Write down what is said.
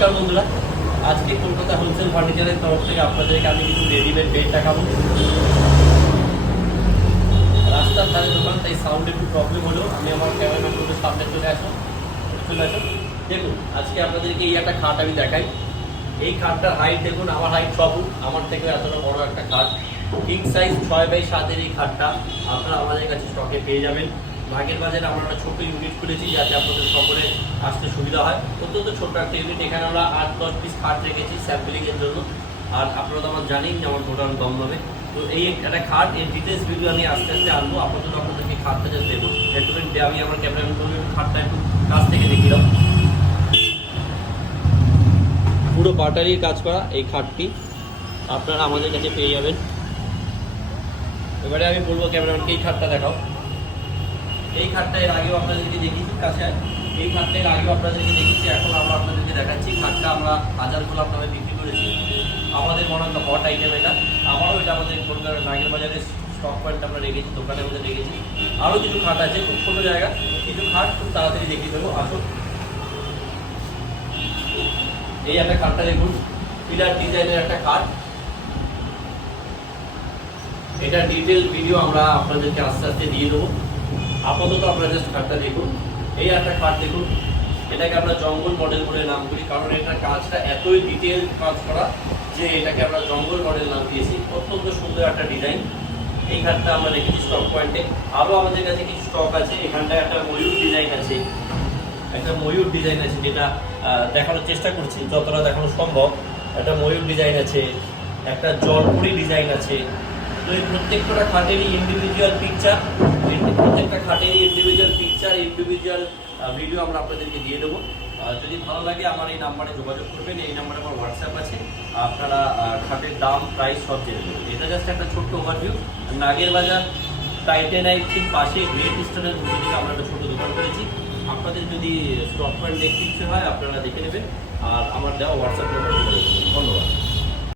নমস্কার বন্ধুরা, আজকে কলকাতা হোলসেল ফার্নিচারের তরফ থেকে আপনাদেরকে আমি কিছু রেডিমেড বেড দেখাবো। রাস্তার ধারে দোকান, তাই সাউন্ড একটু প্রবলেম হলেও আমি আমার ক্যামেরাম্যানগুলোর সামনে চলে আসো। দেখুন, আজকে আপনাদেরকে এই একটা খাট আমি দেখাই। এই খাটটার হাইট দেখুন, আমার হাইট 6 ফুট, আমার থেকে এতটা বড় একটা খাট। কিং সাইজ 6x7 এই খাটটা আপনারা আমাদের কাছে স্টকে পেয়ে যাবেন। ভাগের বাজারে আমরা একটা ছোটো ইউনিট খুলেছি যাতে আপনাদের সকলে আসতে সুবিধা হয়। অত্যন্ত ছোট্ট একটা ইউনিট, এখানে আমরা 8-10 পিস খাট রেখেছি স্যাম্পলিংয়ের জন্য। আর আপনারা তো আমার জানেন যে আমার টোটাল দম হবে। তো এই একটা খাট, এর ডিটেলস ভিডিও আমি আস্তে আস্তে আনবো। আপাতত আপনাদেরকে খাটটা জাস্ট দেবো। একটু আমি আমার ক্যামেরাম্যান করবো, খাটটা একটু কাছ থেকে দেখিয়ে দাও। পুরো বাটারির কাজ করা এই খাটটি আপনারা আমাদের কাছে পেয়ে যাবেন। এবারে আমি বলবো ক্যামেরাম্যানকে এই খাটটা দেখাও। এই খাটটা এর আগেও আপনাদেরকে দেখিয়েছি কাছে, এই খাটটা এর আগেও আপনাদেরকে দেখিয়েছি, এখন আমরা আপনাদেরকে দেখাচ্ছি। খাটটা আমরা হাজারগুলো আপনাদের বিক্রি করেছি, আমাদের মনে হয় হট আইটেম এটা। আমারও এটা আমাদের কলকাতার নাগের বাজারে স্টক পয়েন্ট আমরা রেখেছি, দোকানের মধ্যে রেখেছি। আরও কিছু খাট আছে, খুব ছোটো জায়গা, কিছু খাট খুব তাড়াতাড়ি দেখিয়ে দেবো। আসুন, এই একটা খাটটা দেখুন, পিলার ডিজাইনের একটা খাট। এটা ডিটেল ভিডিও আমরা আপনাদেরকে আস্তে আস্তে দিয়ে দেবো। আপাতত আপনারা জাস্ট খাটটা দেখুন। এই একটা খাট দেখুন, এটাকে আমরা জঙ্গল মডেল বলে নাম করি, কারণ এটার কাজটা এতই ডিটেল কাজ করা যে এটাকে আমরা জঙ্গল মডেল নাম দিয়েছি। অত্যন্ত সুন্দর একটা ডিজাইন। এই খাটটা আমরা রেখেছি স্টক পয়েন্টে। আরও আমাদের কাছে কিছু স্টক আছে। এখানটায় একটা ময়ূর ডিজাইন আছে, যেটা দেখানোর চেষ্টা করছি যতটা দেখানো সম্ভব। একটা ময়ূর ডিজাইন আছে, একটা জলপুরি ডিজাইন আছে। তো এই প্রত্যেকটা খাটেরই ইন্ডিভিজুয়াল পিকচার, ইন্ডিভিজুয়াল ভিডিও আমরা আপনাদেরকে দিয়ে দেবো। যদি ভালো লাগে আমার এই নাম্বারে যোগাযোগ করবেন। এই নাম্বারে আমার হোয়াটসঅ্যাপ আছে, আপনারা খাটের দাম প্রাইস সব জেনে নেবেন। এটা জাস্ট একটা ছোট্ট ওভারভিউ। নাগের বাজার টাইটেনাইট ঠিক পাশে গ্রেট স্টোনের মধ্যে থেকে আমরা একটা ছোটো দোকান করেছি। আপনাদের যদি স্টক পয়েন্ট দেখতে ইচ্ছে হয় আপনারা দেখে নেবেন, আর আমার দেওয়া হোয়াটসঅ্যাপ নাম্বার যোগাযোগ করবেন। ধন্যবাদ।